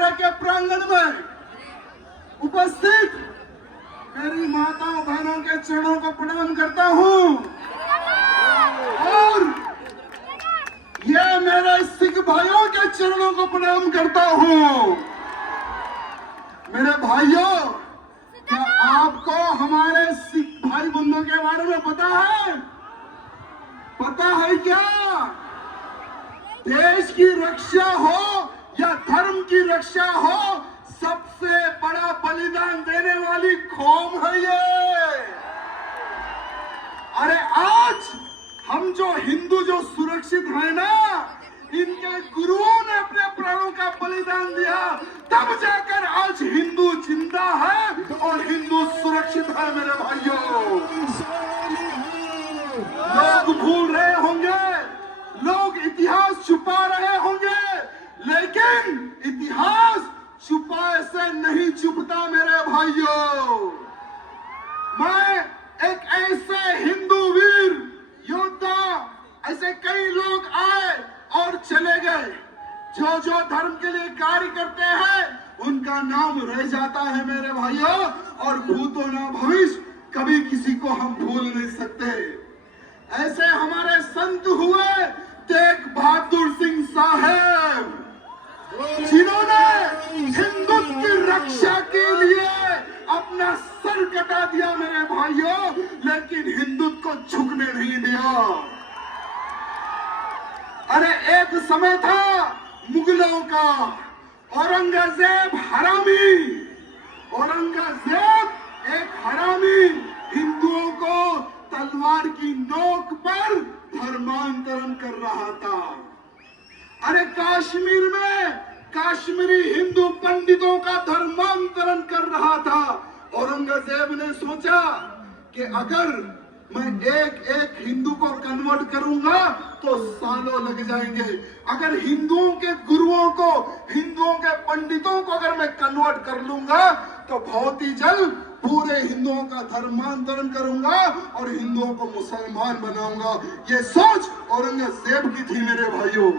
गुरुद्वारा के प्रांगण में उपस्थित मेरी माताओं बहनों के चरणों को प्रणाम करता हूं और ये मेरे सिख भाइयों के चरणों को प्रणाम करता हूं। मेरे भाइयों, क्या आपको हमारे सिख भाई बंधुओं के बारे में पता है? पता है क्या? देश की रक्षा हो या धर्म की रक्षा हो, सबसे बड़ा बलिदान देने वाली कौम है ये। अरे आज हम जो हिंदू जो सुरक्षित है ना, इनके गुरुओं ने अपने प्राणों का बलिदान दिया, तब जाकर आज हिंदू जिंदा है और हिंदू सुरक्षित है। मेरे भाइयों, लोग भूल रहे होंगे, लोग इतिहास छुपा रहे होंगे, लेकिन इतिहास छुपाए से नहीं छुपता। मेरे भाइयों, मैं एक ऐसे हिंदू वीर योद्धा, ऐसे कई लोग आए और चले गए, जो जो धर्म के लिए कार्य करते हैं उनका नाम रह जाता है मेरे भाइयों, और भूतो ना भविष्य कभी किसी को हम भूल नहीं सकते। ऐसे हमारे संत हुए तेग बहादुर सिंह साहब, जिन्होंने हिंदुत्व की रक्षा के लिए अपना सर कटा दिया मेरे भाइयों, लेकिन हिंदुत्व को झुकने नहीं दिया। अरे एक समय था मुगलों का, औरंगजेब हरामी, औरंगजेब एक हरामी हिंदुओं को तलवार की नोक पर धर्मांतरण कर रहा था। अरे कश्मीर में कश्मीरी हिंदू पंडितों का धर्मांतरण कर रहा था। औरंगजेब ने सोचा कि अगर मैं एक एक हिंदू को कन्वर्ट करूंगा तो सालों लग जाएंगे, अगर हिंदुओं के गुरुओं को, हिंदुओं के पंडितों को अगर मैं कन्वर्ट कर लूंगा तो बहुत ही जल्द पूरे हिंदुओं का धर्मांतरण करूंगा और हिंदुओं को मुसलमान बनाऊंगा। ये सोच औरंगजेब की थी मेरे भाइयों।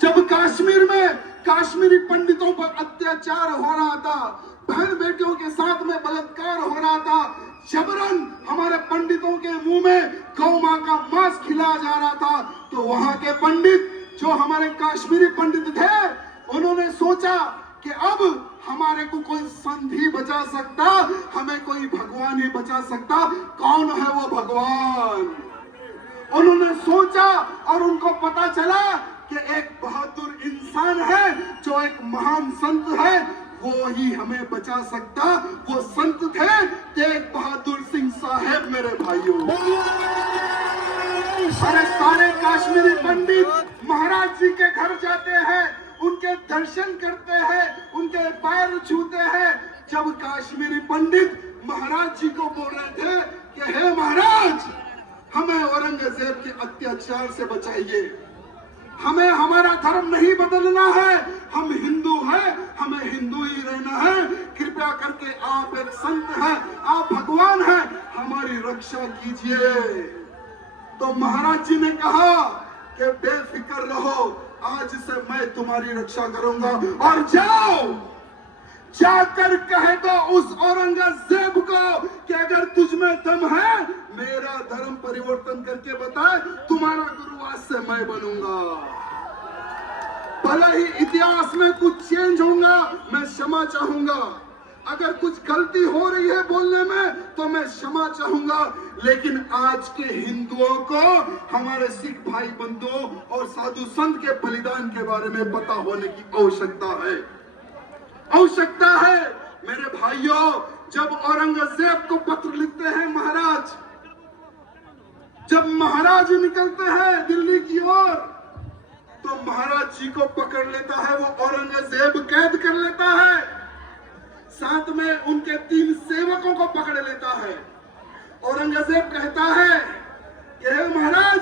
जब कश्मीर में कश्मीरी पंडितों पर अत्याचार हो रहा था, बहन बेटियों के साथ में बलात्कार हो रहा था, जबरन हमारे पंडितों के मुंह में गौ मां का मांस खिलाया जा रहा था, तो वहां के पंडित, जो हमारे कश्मीरी पंडित थे, उन्होंने सोचा कि अब हमारे को कोई संत ही बचा सकता, हमें कोई भगवान ही बचा सकता। कौन है वो भगवान? उन्होंने सोचा और उनको पता चला कि एक बहादुर इंसान है, जो एक महान संत है, वो ही हमें बचा सकता। वो संत थे तेग बहादुर सिंह साहब मेरे भाइयों। अरे सारे कश्मीरी पंडित महाराज जी के घर जाते हैं, उनके दर्शन करते हैं, उनके पैर छूते हैं। जब कश्मीरी पंडित महाराज जी को बोल रहे थे कि हे महाराज, हमें औरंगजेब के अत्याचार से बचाइए, हमें हमारा धर्म नहीं बदलना है, हम हिंदू हैं, हमें हिंदू ही रहना है, कृपया करके आप एक संत हैं, आप भगवान हैं, हमारी रक्षा कीजिए। तो महाराज जी ने कहा कि बेफिक्र रहो, आज से मैं तुम्हारी रक्षा करूंगा, और जाओ जाकर कह दो उस औरंगजेब को कि अगर तुझ में दम है, मेरा धर्म परिवर्तन करके बताए, तुम्हारा गुरु आज से मैं बनूंगा। भले ही इतिहास में कुछ चेंज होगा, मैं क्षमा चाहूंगा। अगर कुछ गलती हो रही है बोलने में तो मैं क्षमा चाहूंगा, लेकिन आज के हिंदुओं को हमारे सिख भाई बंधुओं और साधु संत के बलिदान के बारे में पता होने की आवश्यकता है, आवश्यकता है। मेरे भाइयों, जब औरंगजेब को पत्र लिखते हैं महाराज, जब महाराज निकलते हैं दिल्ली की ओर, तो महाराज जी को पकड़ लेता है वो औरंगजेब, कैद कर लेता है, साथ में उनके 3 सेवकों को पकड़ लेता है। औरंगजेब कहता है कि हे महाराज,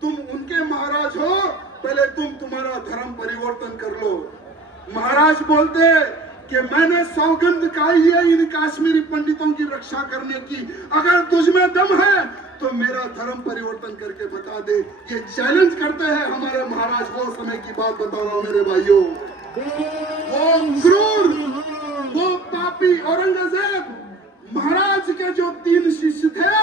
तुम उनके महाराज हो, पहले तुम तुम्हारा धर्म परिवर्तन कर लो। महाराज बोलते कि मैंने सौगंध खाई है इन काश्मीरी पंडितों की रक्षा करने की। अगर तुझ में दम है तो मेरा धर्म परिवर्तन करके बता दे। ये चैलेंज करते हैं हमारे महाराज। वो समय की बात बता रहा हूं मेरे भाइयों। वो क्रूर, वो पापी औरंगजेब महाराज के जो 3 शिष्य थे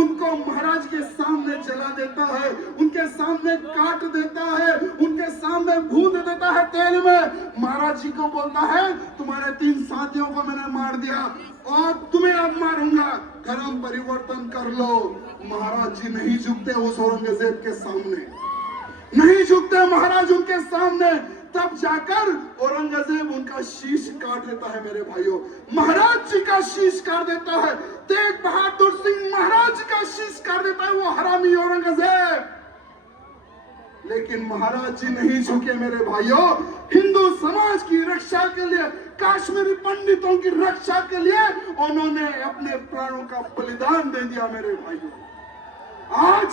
उनको महाराज के सामने जला देता है, उनके सामने काट देता है, उनके सामने भून देता है तेल में। महाराज जी को बोलता है तुम्हारे 3 साथियों को मैंने मार दिया और तुम्हें अब मारूंगा, धर्म परिवर्तन कर लो। महाराज जी नहीं झुकते उस औरंगजेब के सामने, नहीं झुकते महाराज उनके सामने। तब जाकर औरंगजेब उनका शीश काट देता है मेरे भाइयों। महाराज जी का शीश काट देता है, तेग बहादुर सिंह महाराज जी का शीश काट देता है वो हरामी औरंगजेब। लेकिन महाराज जी नहीं झुके मेरे भाइयों। हिंदू समाज की रक्षा के लिए, काश्मीरी पंडितों की रक्षा के लिए उन्होंने अपने प्राणों का बलिदान दे दिया मेरे भाइयों। आज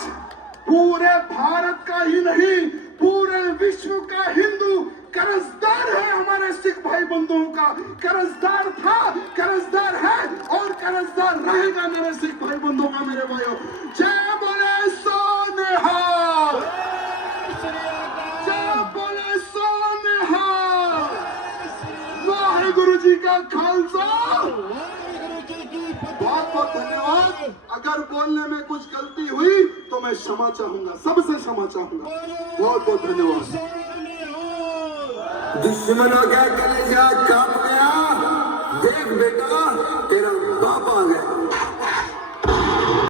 पूरे भारत का ही नहीं पूरे विश्व का हिंदू कर्जदार है हमारे सिख भाई बंधुओं का। कर्जदार था, कर्जदार है और कर्जदार रहेगा मेरे सिख भाई बंधुओं का मेरे भाइयों। जय बोले सोनिहाल, जय बोले सोनिहाल। वाहेगुरु जी का खालसा, बहुत बहुत धन्यवाद। अगर बोलने में कुछ गलती हुई तो मैं क्षमा चाहूंगा, सबसे क्षमा चाहूंगा। बहुत बहुत धन्यवाद। दुश्मनों का कलेजा कांप गया, देख बेटा तेरा बाप आ गया।